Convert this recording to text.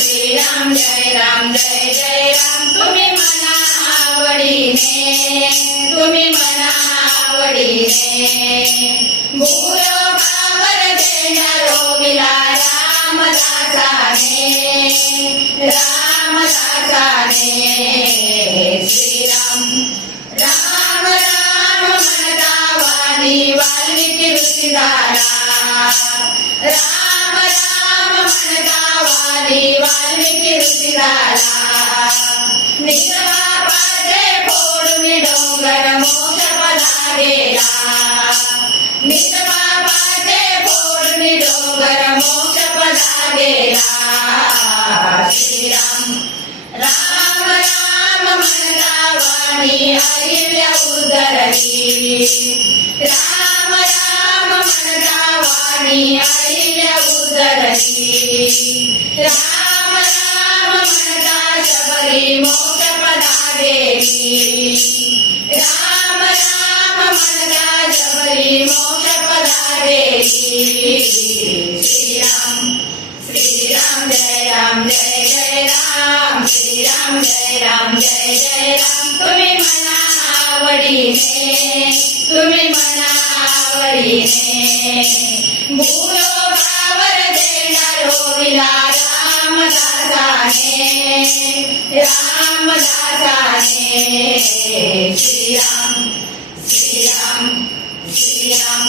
श्रीराम जय राम तुम्ही मना आवडीने तुम्ही मना आवडीने भूलोकावर देणारो विला रामदासाने श्रीराम राम राम म्हणता वाणी वाल्मिकी ऋषी झाला राम राम म्हणता वाणी वाल्मिकी ऋषी झाला निजबापाचे फोडून डोंगर मोक्ष पदा गेला निजबापाचे फोडून डोंगर मोक्ष पदा गेला श्रीराम राम राम म्हणता वाणी अहिल्या उदरली राम राम म्हणता वाणी अहिल्या उदरली राम राम म्हणता शबरी मोक्ष पदा गेली राम राम म्हणता शबरी मोक्ष पदा गेली श्रीराम श्रीराम जय राम श्रीराम जय राम तुम्ही मना आवडीने भूलोकावर देणारो विला रामदासाने श्रीराम श्रीराम श्रीराम